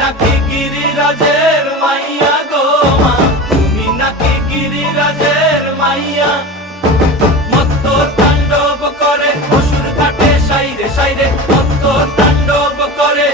নাকি গিরিরাজের মাইয়া গো মা, তুমি নাকি গিরিরাজের মাইয়া। মত্ত তাণ্ডব করে অসুর ঘাটে সাইরে সাইরে, মত্ত তাণ্ডব করে